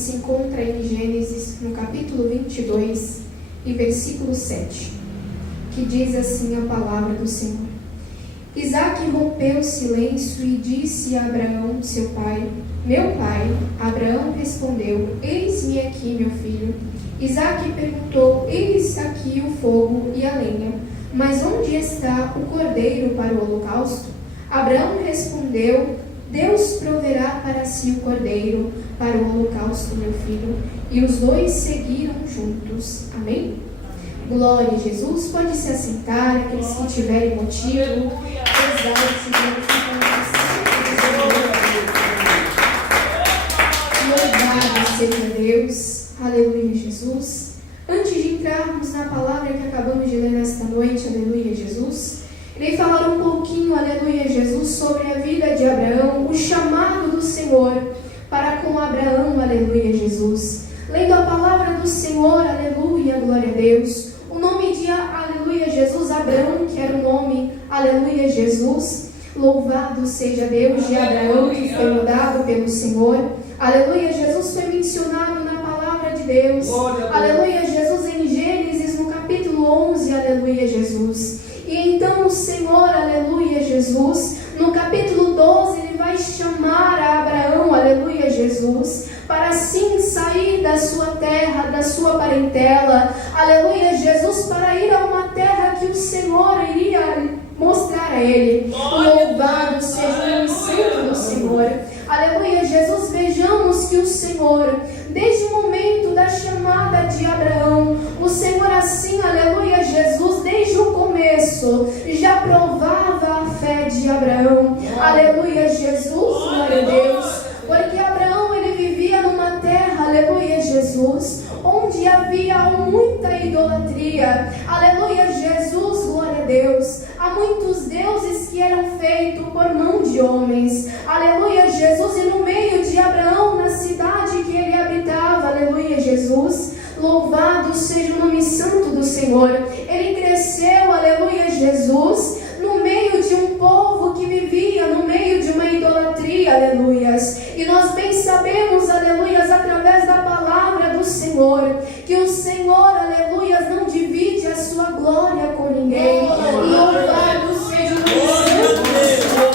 se encontra em Gênesis, no capítulo 22, e versículo 7, que diz assim a palavra do Senhor. Isaque rompeu o silêncio e disse a Abraão, seu pai: Meu pai. Abraão respondeu: Eis-me aqui, meu filho. Isaque perguntou: Eis aqui o fogo e a lenha, mas onde está o cordeiro para o holocausto? Abraão respondeu: Deus proverá para si o cordeiro para o holocausto, meu filho. E os dois seguiram juntos. Amém? Glória a Jesus. Pode se assentar, aqueles que tiverem motivo. Louvado seja Deus. Aleluia, Jesus. Antes de entrarmos na palavra que acabamos de ler nesta noite, aleluia, Jesus, irei falar um pouquinho, aleluia, Jesus, sobre a vida de Abraão, o chamado do Senhor para com Abraão, aleluia, Jesus. Lendo a palavra do Senhor, aleluia, glória a Deus. O nome de, aleluia, Jesus, Abraão, que era o nome, aleluia, Jesus. Louvado seja Deus de Abraão, que foi mudado pelo Senhor. Aleluia, Jesus foi mencionado na palavra de Deus. Aleluia, Jesus, em Gênesis, no capítulo 11, aleluia, Jesus. E então o Senhor, aleluia, Jesus, no capítulo 12, ele vai chamar a Abraão, aleluia, Jesus, para assim sair da sua terra, da sua parentela, aleluia, Jesus, para ir a uma terra que o Senhor iria mostrar a ele. Louvado seja o nome santo do Senhor. Aleluia, Jesus, vejamos que o Senhor, desde o momento da chamada de Abraão, o Senhor assim, aleluia, Jesus, desde o começo, já provava a fé de Abraão. Aleluia, Jesus, glória a Deus, porque Abraão, ele vivia numa terra, aleluia, Jesus, onde havia muita idolatria. Aleluia, Jesus, glória a Deus. Há muitos deuses que eram feitos por mão de homens. Aleluia, Jesus. E no meio de Abraão, na cidade que ele habitava, aleluia, Jesus, louvado seja o nome santo do Senhor. Ele cresceu, aleluia, Jesus, no meio de um povo que vivia no meio de uma idolatria, aleluias. E nós bem sabemos, aleluias, através da palavra do Senhor, que o Senhor, aleluias, não divide a sua glória com ninguém. Louvado seja o nome santo do Senhor.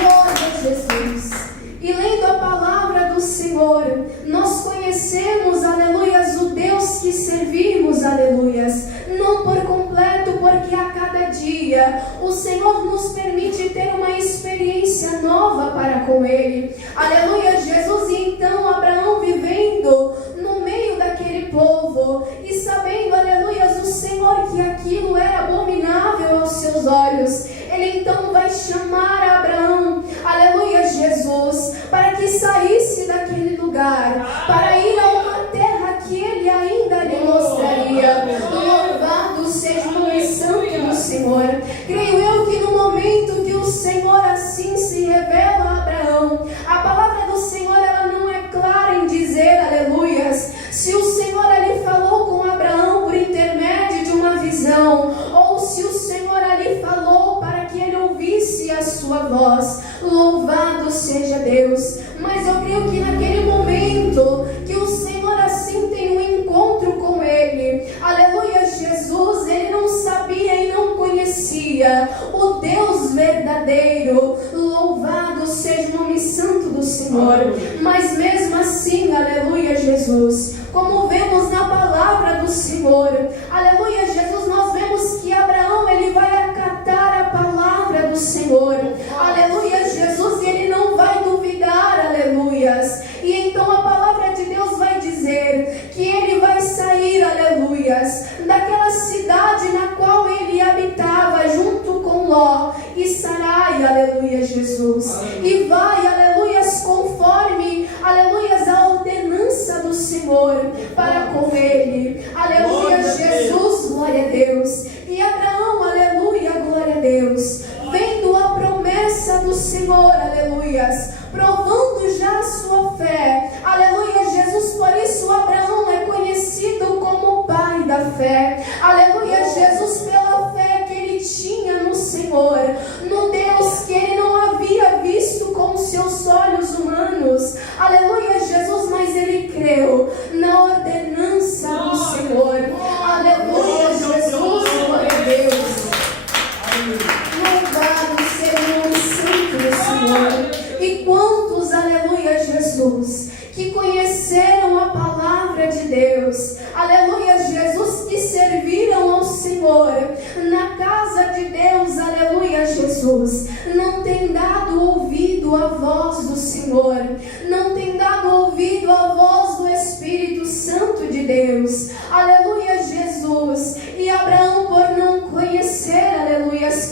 Glória a Jesus. E lendo a palavra do Senhor, nós conhecemos, aleluias, o Deus que servimos, aleluias, não por completo, porque a cada dia o Senhor nos permite ter uma experiência nova para com Ele. Aleluia, Jesus. E então Abraão, vivendo no meio daquele povo e sabendo, aleluia, o Senhor, que aquilo era abominável aos seus olhos, ele então vai chamar Abraão, aleluia, Jesus, para que saísse daquele lugar, para ir a uma terra que ele ainda lhe mostraria. Louvado seja o nome santo do Senhor. Creio eu que no momento que o Senhor assim se revela a Abraão, a palavra do Senhor, ela não é clara em dizer, aleluias, se o Senhor ali falou com Abraão por intermédio de uma visão, ou se o Senhor ali falou para que ele ouvisse a sua voz. Louvado seja Deus. Mas eu creio que naquele momento que o Senhor assim tem um encontro com ele, aleluia, Jesus, ele não sabia e não conhecia o Deus verdadeiro. Louvado seja o nome santo do Senhor. Mas mesmo assim, aleluia, Jesus, como vemos na palavra do Senhor, aleluia, Jesus, nós vemos que Abraão, ele vai acatar a palavra do Senhor, aleluia, Jesus, e ele não vai duvidar, aleluias. E então a palavra de Deus vai dizer que ele vai sair, aleluias, daquela cidade na qual ele habitava junto com Ló e Sarai, aleluia, Jesus, e vai, aleluias, conforme, aleluias, a ordenança do Senhor para com ele. Aleluia, Jesus,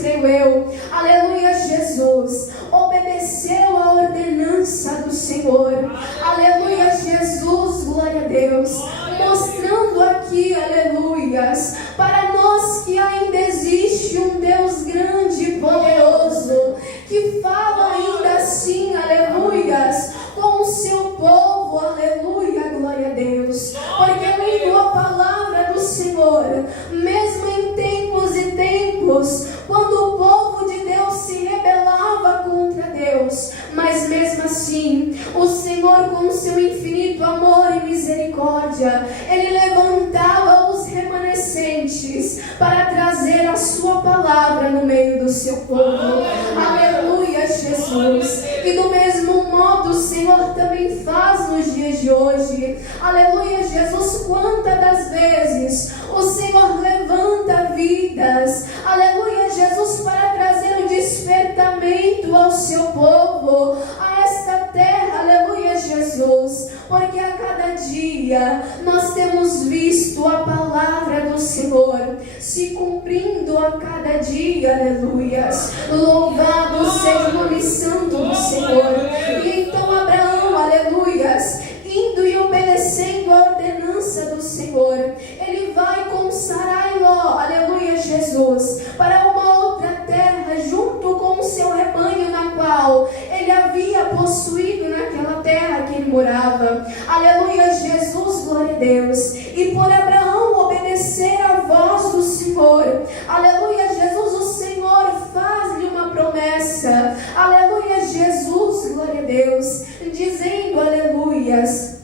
creio eu, aleluia, Jesus, obedeceu a ordenança do Senhor, aleluia, Jesus, glória a Deus, mostrando aqui, aleluias, para nós que ainda existe um Deus grande e poderoso, que fala ainda assim, aleluias, com o seu povo, aleluia, glória a Deus, porque lendo a palavra do Senhor, mesmo em tempos e tempos, quando o povo de Deus se rebelava contra Deus, mas mesmo assim, o Senhor, com o seu infinito amor e misericórdia, Ele levantava os remanescentes para trazer a sua palavra no meio do seu povo. Aleluia, Jesus. E do mesmo modo o Senhor também faz nos dias de hoje. Aleluia, Jesus. Quantas das vezes o Senhor levanta vidas, aleluia, Jesus, para trazer o despertamento ao seu povo, a esta terra, aleluia, Jesus, porque a cada dia nós temos visto a palavra do Senhor se cumprindo a cada dia, aleluias. Louvado seja o nome santo do Senhor. E então Abraão, aleluias, indo e obedecendo a ordenança do Senhor, ele vai com Sarai e Ló, aleluia, Jesus, para uma outra terra, junto com o seu rebanho, na qual ele havia possuído naquela terra que ele morava. Aleluia, Jesus, glória a Deus. E por Abraão obedecer a voz do Senhor, aleluia, Jesus, o Senhor faz-lhe uma promessa, aleluia, Jesus, glória a Deus, dizendo, aleluias,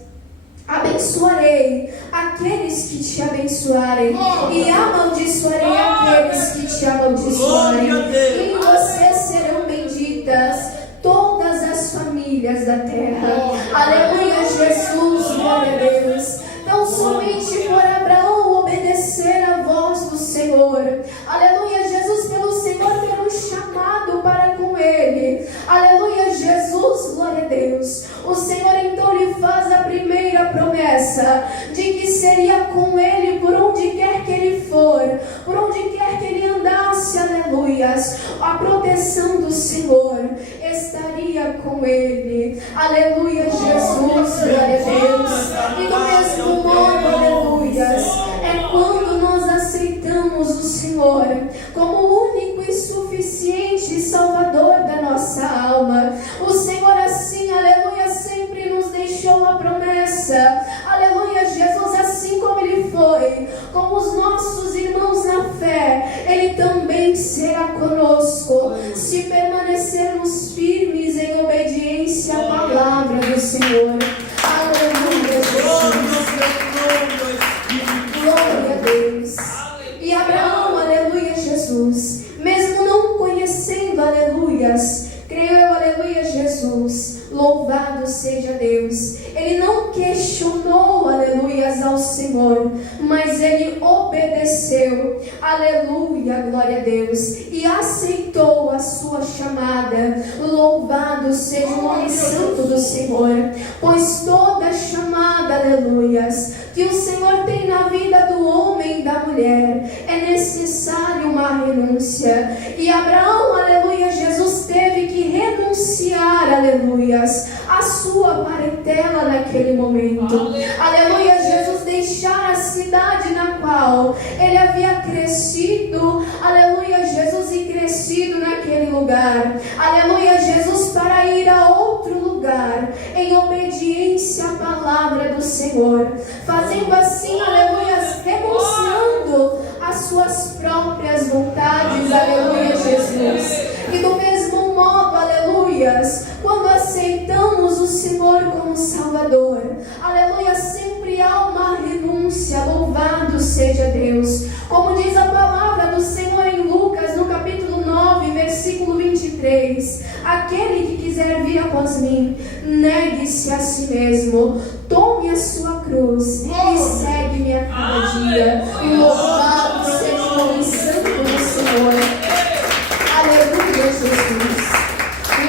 abençoarei aqueles que te abençoarem, e amaldiçoarei aqueles que te amaldiçoarem. E em você serão benditas todas as famílias da terra. Aleluia, Jesus, glória a Deus. Então somente por Abraão obedecer a voz do Senhor, aleluia, Jesus, pelo Senhor ter um chamado para com ele, aleluia, Jesus, glória a Deus, o Senhor então lhe faz a primeira promessa, de que seria com ele por onde quer que ele for, por onde quer que ele andasse, aleluias, a proteção do Senhor estaria com ele, aleluia, Jesus, glória a Deus. E do mesmo modo, aleluias, é quando nós aceitamos o Senhor como o único e suficiente Salvador da nossa alma. O Senhor assim, aleluia, sempre nos deixou a promessa, aleluia, Jesus, assim como Ele foi com os nossos irmãos na fé, Ele também será conosco, se permanecermos firmes em obediência à palavra do Senhor. Aleluia, Jesus. Glória a Deus. E Abraão, aleluia, Jesus, mesmo não conhecendo, aleluias, creio eu, aleluia, Jesus, louvado seja Deus, ele não questionou, aleluias, ao Senhor, mas ele obedeceu, aleluia, glória a Deus, e aceitou a sua chamada. Louvado seja o nome santo do Senhor, pois toda chamada, aleluias, que o Senhor tem na vida do homem e da mulher, é necessário uma renúncia. E Abraão, aleluia, Jesus teve que renunciar, aleluias, a sua parentela naquele momento. Aleluia, Jesus deixar a cidade na qual ele havia crescido, aleluia, Jesus, e crescido naquele lugar, aleluia, Jesus, para ir a outro lugar, em obediência à palavra do Senhor, fazendo assim, aleluia, renunciando as suas próprias vontades, aleluia, Jesus. E do mesmo modo, aleluias, quando aceitamos o Senhor como Salvador, aleluia, sempre há uma renúncia. Louvado seja Deus, como diz a palavra do Senhor em Lucas, no capítulo 9, versículo 23, aquele que quiser vir após mim, negue-se a si mesmo, tome a sua cruz e segue-me a cada dia. Louvado seja o nome santo do Senhor. Aleluia, Jesus.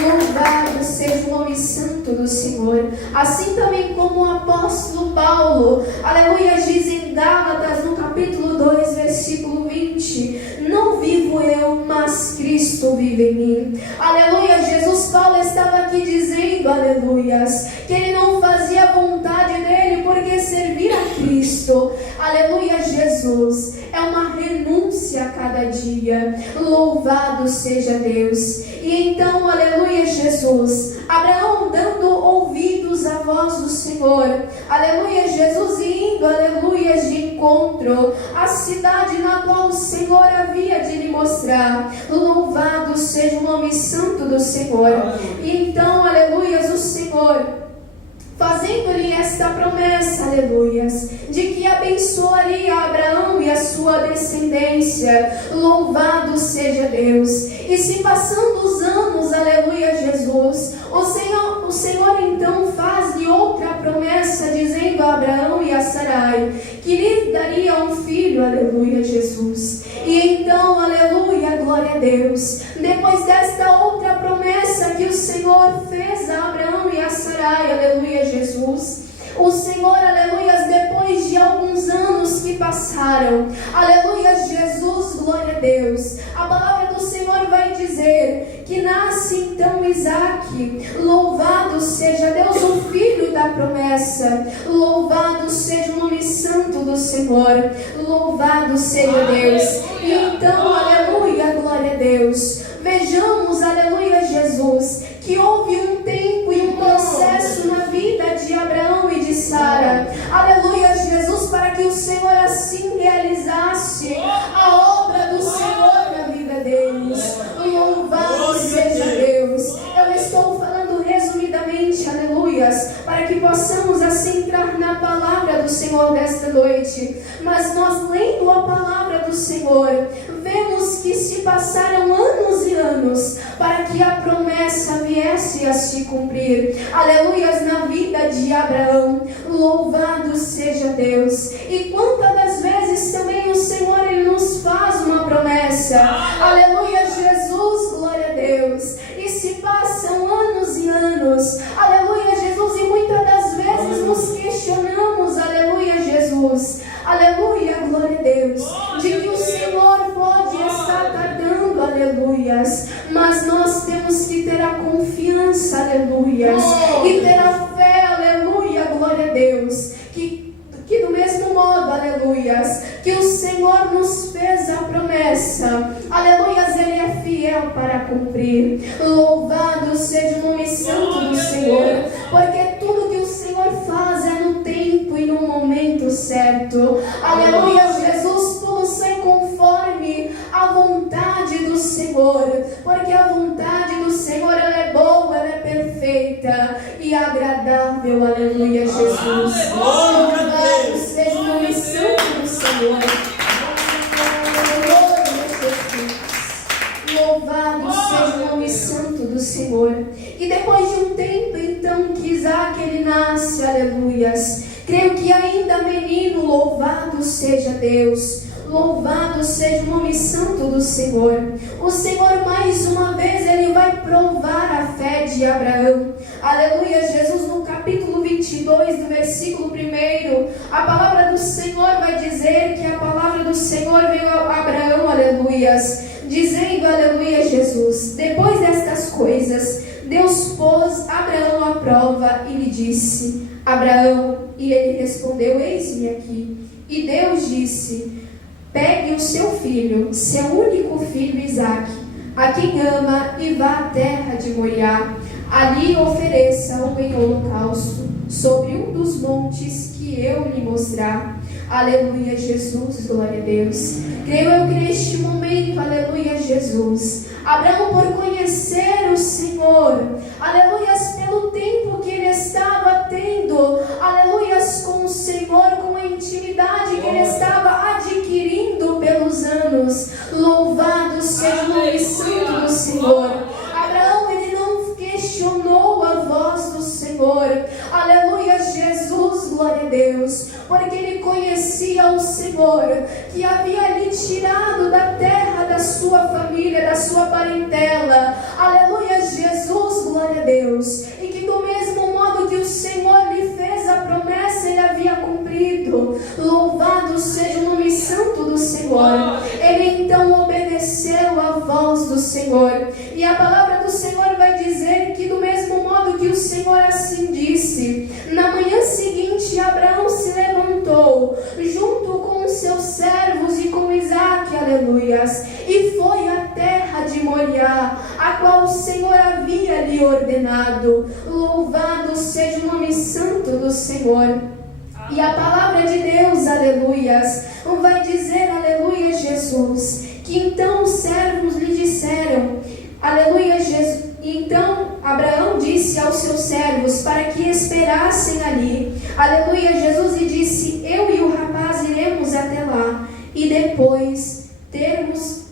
Louvado seja o nome santo do Senhor. Assim também como o apóstolo Paulo, aleluia, diz em Gálatas, no capítulo 2, versículo 20, não vivo eu, mas Cristo Cristo vive em mim. Aleluia, Jesus, Paulo estava aqui dizendo, aleluias, que ele não fazia a vontade dele porque servir a Cristo. Aleluia, Jesus, é uma renúncia a cada dia. Louvado seja Deus. E então, aleluia, Jesus, Abraão dando ouvidos à voz do Senhor, aleluia, Jesus indo, aleluia, de encontro à cidade na qual o Senhor havia de lhe mostrar. Louvado seja o nome santo do Senhor. E então, aleluia, o Senhor fazendo-lhe esta promessa, aleluias, de que abençoaria Abraão e a sua descendência. Louvado seja Deus. E se passando os anos, aleluia, Jesus, o Senhor então faz-lhe outra promessa, dizendo a Abraão e a Sarai que lhe daria um filho, aleluia, Jesus. E então, aleluia, glória a Deus, depois desta outra promessa que o Senhor fez a Abraão e a Sarai, aleluia, Jesus, o Senhor, aleluia, depois de alguns anos que passaram, aleluia, Jesus, glória a Deus, a palavra do Senhor vai dizer que nasce então Isaque. Louvado seja Deus, o filho da promessa. Louvado seja o nome santo do Senhor. Louvado seja Deus. E então, aleluia, glória a Deus, vejamos, aleluia, Jesus, que houve um tempo e um processo na vida de Abraão e de Sara, aleluia, Jesus, para que o Senhor assim realizasse a obra do Senhor na vida deles. Louvado seja Deus. Eu estou falando resumidamente, aleluias, para que possamos assim entrar na palavra do Senhor desta noite. Mas nós, lendo a palavra do Senhor, vemos que se passaram anos e anos para que a promessa viesse a se cumprir. Aleluias, na vida de Abraão. Louvado seja Deus. E quantas das vezes também o Senhor ele nos faz uma promessa. Aleluia, Jesus, glória a Deus. E se passam anos e anos. Aleluia, Jesus. E muitas das vezes nos questionamos. Aleluia, Jesus. Aleluia, glória a Deus. De que o Senhor pode estar tardando, aleluias, mas nós temos que ter a confiança, aleluias, e ter a fé, aleluia, glória a Deus, que do mesmo modo, aleluias, que o Senhor nos fez a promessa, aleluias, Ele é fiel para cumprir. Louvado seja o nome santo do Senhor, porque tudo que o Senhor faz é no tempo e no momento certo. Aleluia, Jesus, tudo sai conforme a vontade do Senhor, porque a vontade do Senhor ela é boa, ela é perfeita e agradável. Aleluia, Jesus. Louvado seja o nome santo do Senhor. Louvado seja o nome santo do Senhor. E depois de um tempo, então, que Isaque ele nasce, aleluias, creio que ainda menino, louvado seja Deus. Louvado seja o nome santo do Senhor. O Senhor mais uma vez ele vai provar a fé de Abraão. Aleluia, Jesus, no capítulo 22 do versículo 1, a palavra do Senhor vai dizer que a palavra do Senhor veio a Abraão, aleluias, dizendo, aleluia, Jesus, depois destas coisas, Deus pôs Abraão à prova e lhe disse, Abraão, e ele respondeu, eis-me aqui. E Deus disse, pegue o seu filho, seu único filho Isaque, a quem ama, e vá à terra de Moriá. Ali ofereça-o em holocausto, sobre um dos montes que eu lhe mostrar. Aleluia, Jesus, glória a Deus. Creio eu que neste momento, aleluia, Jesus, Abraão, por conhecer o Senhor, aleluias, pelo tempo que ele estava tendo, aleluias, com o Senhor, com a intimidade que ele estava adquirindo pelos anos, louvado seja o nome santo do Senhor. Abraão, ele não questionou a voz do Senhor, aleluia, Jesus, glória a Deus, porque ele conhecia o Senhor, que havia lhe tirado da terra da sua família, da sua parentela, aleluia, Jesus, glória a Deus, e que do mesmo modo que o Senhor lhe fez a promessa, ele havia cumprido. Louvado seja o nome santo do Senhor. Ele então obedeceu obedeceu à voz do Senhor. E a palavra do Senhor vai dizer que do mesmo modo que o Senhor assim disse, na manhã seguinte Abraão se levantou, junto com os seus servos e com Isaque, aleluias, e foi à terra de Moriá, a qual o Senhor havia lhe ordenado. Louvado seja o nome santo do Senhor. E a palavra de Deus, aleluias, vai dizer, aleluia, Jesus, que então os servos lhe disseram, aleluia, Jesus. Então Abraão disse aos seus servos para que esperassem ali, aleluia, Jesus, e disse, eu e o rapaz iremos até lá, e depois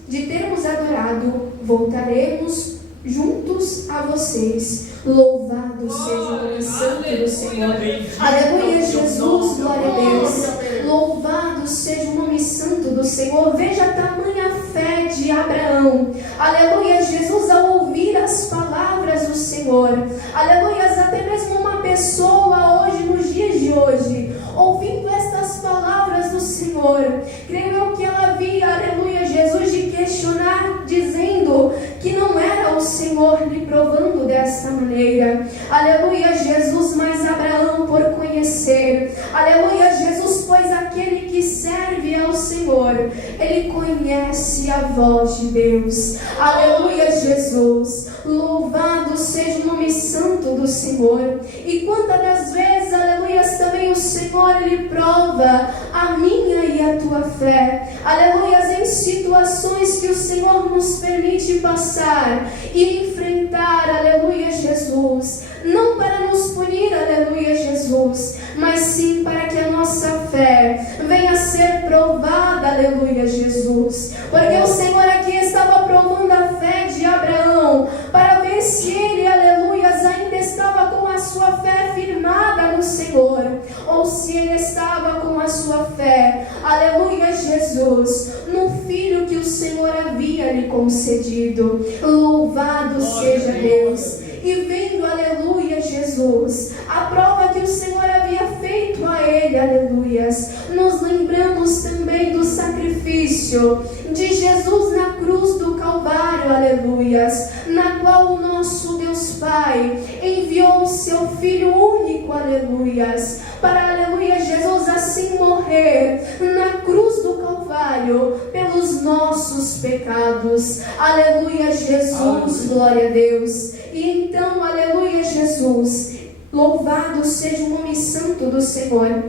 de termos adorado, voltaremos juntos a vocês. Louvado seja o nome santo do Senhor. Aleluia, Jesus, glória a Deus. Louvado seja o nome santo do Senhor. Veja a tamanha fé de Abraão. Aleluia, Jesus, ao ouvir as palavras do Senhor. Aleluia, até mesmo uma pessoa hoje, nos dias de hoje, ouvindo estas palavras do Senhor, creio eu que ela havia, aleluia, Jesus, de questionar, dizendo que não era o Senhor lhe provando desta maneira. Aleluia, Jesus, mas Abraão, por conhecer, aleluia, Jesus, pois aquele que serve ao Senhor, ele conhece a voz de Deus. Aleluia, Jesus, louvado seja o nome santo do Senhor. E quantas das vezes, aleluia, também o Senhor, ele prova a minha e a tua fé. Aleluia, em situações que o Senhor nos permite passar e enfrentar, aleluia, Jesus, não para nos punir, aleluia, Jesus, mas sim para que a nossa fé venha a ser provada, aleluia, Jesus, porque o Senhor aqui estava provando a fé de Abraão, para ver se ele, aleluia, ainda estava com a sua fé firmada no Senhor, ou se ele estava com a sua fé, aleluia, Jesus, no filho que o Senhor havia lhe concedido. Louvado seja Deus. E vendo, aleluia, Jesus, a prova que o Senhor havia feito a ele, aleluias, nos lembramos também do sacrifício de Jesus na cruz do Calvário, aleluias, na qual o nosso Deus Pai enviou o seu Filho único, aleluias, para, aleluia, Jesus assim morrer na cruz do Calvário pelos nossos pecados. Aleluia, Jesus, glória a Deus. E então, aleluia, Jesus, louvado seja o nome santo do Senhor.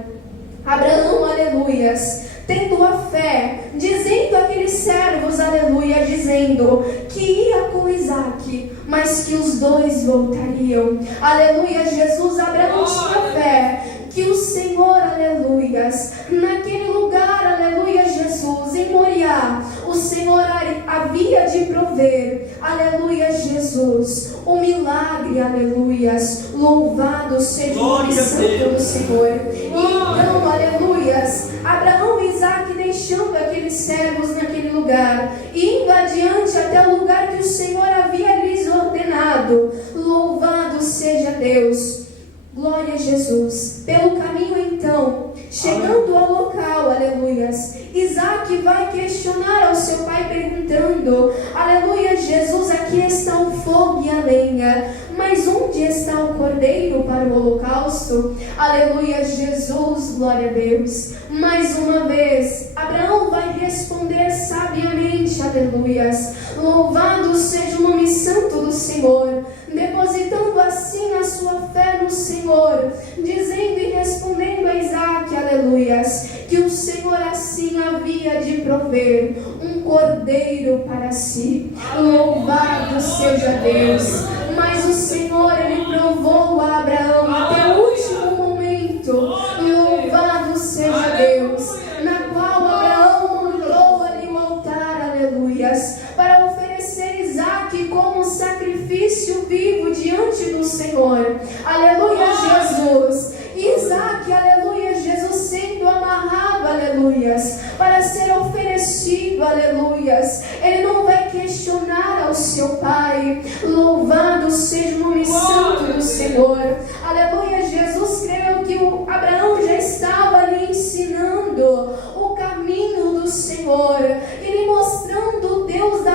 Abraão, aleluias, tendo a fé, dizendo àqueles servos, aleluia, dizendo que ia com Isaque, mas que os dois voltariam. Aleluia, Jesus, Abraão tinha fé que o Senhor, aleluias, naquele lugar, aleluia, Jesus, em Moriá, o Senhor havia de prover, aleluia, Jesus, o milagre, aleluias, louvado seja o nome santo do Senhor. E então, aleluias, Abraão e Isaque deixando aqueles servos naquele lugar, indo adiante até o lugar que o Senhor havia lhes ordenado. Louvado seja Deus. Glória a Jesus. Pelo caminho então, chegando ao local, aleluias, Isaque vai questionar ao seu pai perguntando, aleluia, Jesus, aqui está o fogo e a lenha, mas onde está o cordeiro para o holocausto? Aleluia, Jesus, glória a Deus. Mais uma vez, Abraão vai responder sabiamente, aleluias, louvado seja o nome santo do Senhor, depositando assim a sua fé no Senhor, dizendo e respondendo a Isaque, aleluias, que o Senhor assim havia de prover um cordeiro para si. Louvado seja Deus. Mas o Senhor, ele provou a Abraão até o último momento. Louvado seja Deus, na qual Abraão montou ali o altar, aleluias, para oferecer Isaque como sacrifício vivo diante do Senhor. Aleluia, Jesus. Isaque, aleluia, Jesus, sendo amarrado, aleluias, para ser oferecido, aleluias. Ele não vai questionar ao seu pai. Louvado seja o nome santo do Senhor. Aleluia, Jesus, creio que o Abraão já estava ali ensinando o caminho do Senhor, ele mostrando o Deus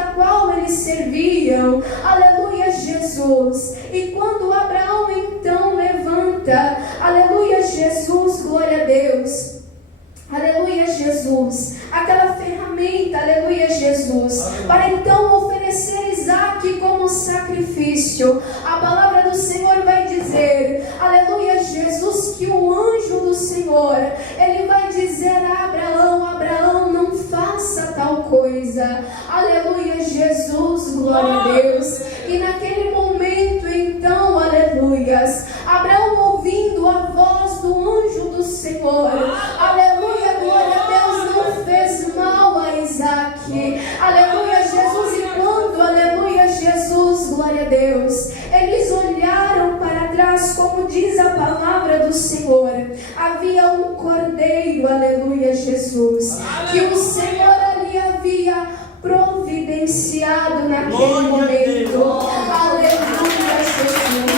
Jesus. E quando Abraão então levanta, aleluia, Jesus, glória a Deus. Aleluia, Jesus, aquela ferramenta, aleluia, Jesus, para então oferecer Isaque como sacrifício. A palavra do Senhor vai dizer, aleluia, Jesus, que o anjo do Senhor, ele vai dizer a Abraão, Abraão, não faça tal coisa. Aleluia, Jesus, glória a Deus. E naquele momento, então, aleluias, Abraão ouvindo a voz do anjo do Senhor, aleluia, glória a Deus, não fez mal a Isaque. Aleluia, Jesus. E quando, aleluia, Jesus, glória a Deus, eles olharam para trás, como diz a palavra do Senhor, havia um cordeiro, aleluia, Jesus, que o Senhor ali havia providenciado naquele momento. Aleluia, Jesus.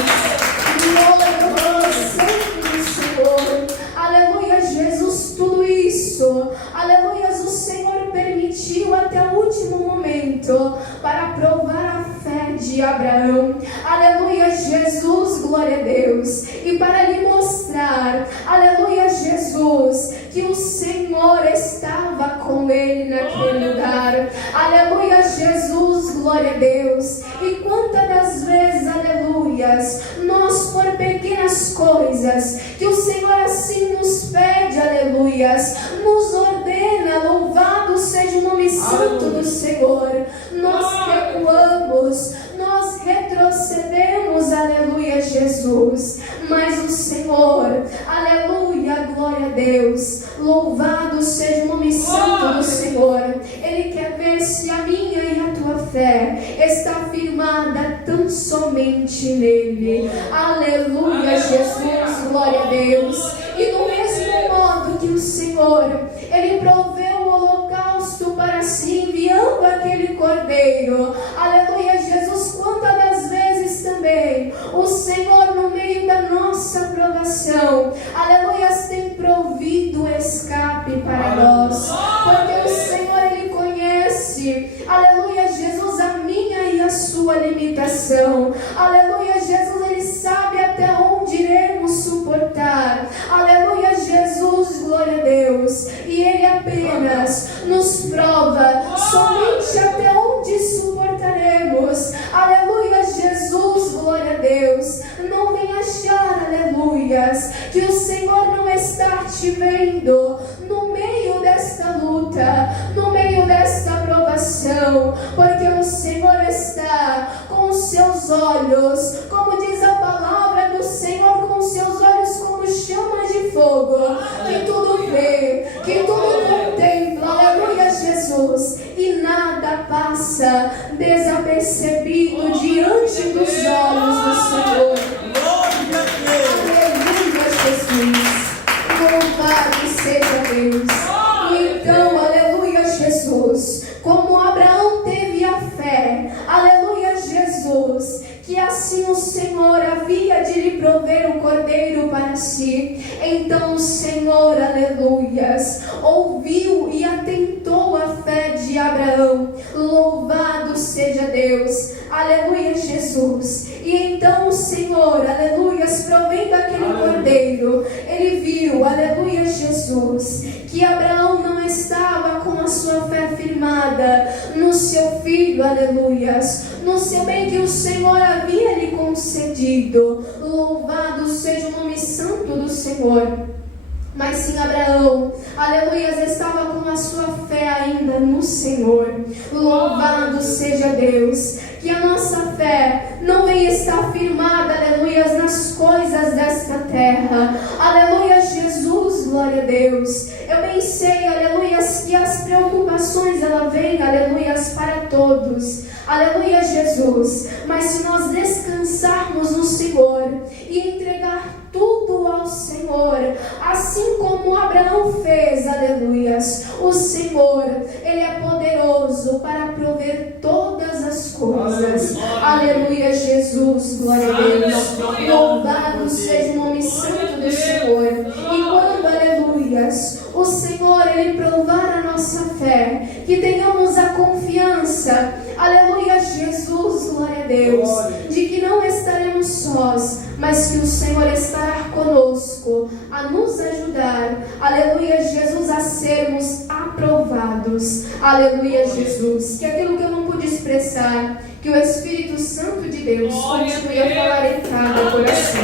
Glória ao santo do Senhor. Aleluia, Jesus, tudo isso, aleluia, o Senhor permitiu até o último momento para provar a fé de Abraão. Aleluia, Jesus, glória a Deus. E para lhe mostrar, aleluia, Jesus, que o Senhor estava com ele naquele lugar. Aleluia, Jesus, glória a Deus. E quantas das vezes, aleluias, nós por pequenas coisas que o Senhor assim nos pede, aleluias, nos ordena, louvado seja o nome santo do Senhor, nós recuamos, nós retrocedemos, aleluia, Jesus. Mas o Senhor, aleluia, glória a Deus, louvado seja o nome santo do Senhor, Ele quer ver se a minha e a tua fé está firmada tão somente nele. Aleluia, Jesus, glória a Deus. E do mesmo modo que o Senhor, Ele proveu o holocausto para si, enviando aquele cordeiro, aleluia, Jesus, quantas das vezes também o Senhor, no meio da nossa provação, aleluia, tem provido escape para nós, porque o Senhor, Ele conhece, aleluia, Jesus, a minha e a sua limitação. Aleluia, Jesus, Ele sabe até onde iremos suportar. Aleluia, Jesus, glória a Deus. E Ele apenas nos prova somente até onde suportaremos. Aleluia, Jesus, glória a Deus. Não venha achar, aleluias, que o Senhor não está te vendo no meio desta luta, no meio desta provação, porque o Senhor está com os seus olhos, como diz a palavra do Senhor, com os seus olhos como chamas de fogo, que tudo vê, que tudo contempla, aleluia, Jesus, e nada passa desapercebido diante dos olhos do Senhor. Aleluia, Jesus, louvado seja Deus. E então, aleluia, Jesus, como Abraão teve a fé, aleluia, Jesus, que assim o Senhor havia de lhe prover o cordeiro para si, então o Senhor, aleluias, ouviu e atentou a fé de Abraão. Louvado seja Deus, aleluia, Jesus. E então o Senhor, aleluias, provendo aquele cordeiro, ele viu, aleluia, Jesus, que Abraão não estava com a sua fé firmada no seu filho, aleluias, no seu bem que o Senhor havia lhe concedido. Louvado seja o nome santo do Senhor. Mas sim, Abraão, aleluia, estava com a sua fé ainda no Senhor. Louvado seja Deus. Que a nossa fé não venha estar firmada, aleluia, nas coisas desta terra. Aleluia, Jesus, glória a Deus. Eu bem sei, aleluia, que as preocupações, ela vem, aleluia, para todos. Aleluia, Jesus. Mas se nós descansarmos no Senhor e entregar tudo ao Senhor, assim como Abraão fez, aleluias, o Senhor, Ele é poderoso para prover todas as coisas. Aleluia, Jesus, glória a Deus. Louvado seja o nome santo do Senhor. E quando, aleluias, o Senhor, Ele provar a nossa fé, que tenhamos a confiança, certeza, aleluia, Jesus, glória a Deus, de que não estaremos sós, mas que o Senhor estará conosco, a nos ajudar, aleluia, Jesus, a sermos aprovados, aleluia, Jesus, que aquilo que eu não pude expressar, que o Espírito Santo de Deus continue a falar em cada coração.